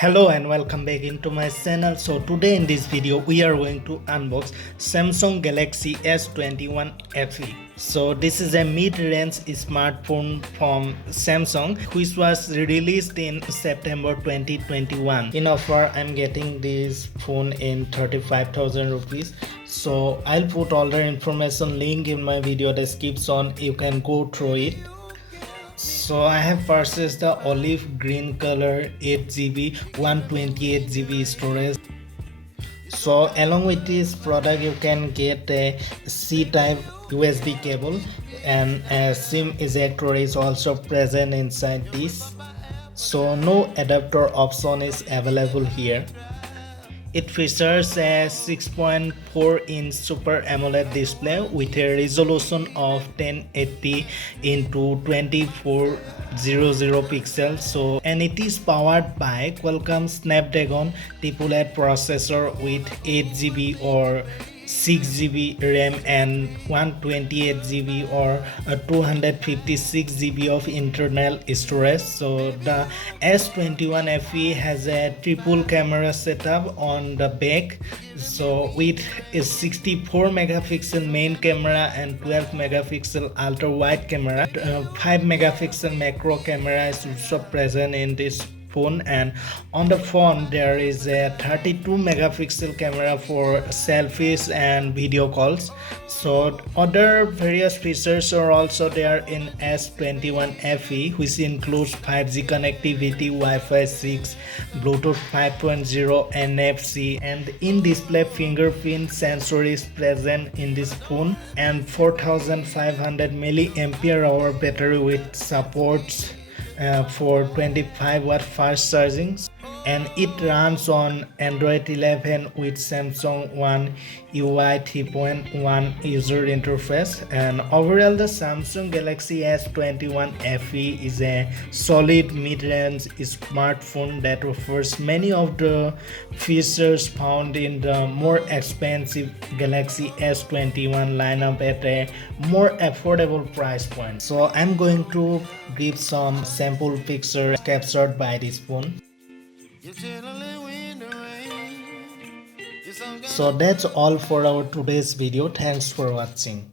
Hello and welcome back into my channel. So today in this video we are going to unbox Samsung Galaxy S21 FE. So this is a mid-range smartphone from Samsung which was released in September 2021. In offer I'm getting this phone in 35,000 rupees. So I'll put all the information link in my video description. You can go through it. So I have purchased the olive green color 8GB 128GB storage. So along with this product you can get a C-type USB cable, and a SIM ejector is also present inside this. So no adapter option is available here. It features a 6.4-inch Super AMOLED display with a resolution of 1080 into 2400 pixels. And it is powered by Qualcomm Snapdragon 888 processor with 8GB or 6GB RAM and 128GB or 256GB of internal storage. So the S21 FE has a triple camera setup on the back, so with a 64 megapixel main camera and 12 megapixel ultra wide camera. 5 megapixel macro camera is also present in this phone, and on the phone there is a 32 megapixel camera for selfies and video calls. So other various features are also there in S21 FE, which includes 5G connectivity, Wi-Fi 6, Bluetooth 5.0, NFC, and in-display fingerprint sensor is present in this phone, and 4500 mAh battery with supports for 25-watt fast charging, and it runs on Android 11 with Samsung One UI 3.1 user interface. And overall the Samsung Galaxy S21 FE is a solid mid-range smartphone that offers many of the features found in the more expensive Galaxy S21 lineup at a more affordable price point. So I'm going to give some sample pictures captured by this phone. So that's all for our today's video. Thanks for watching.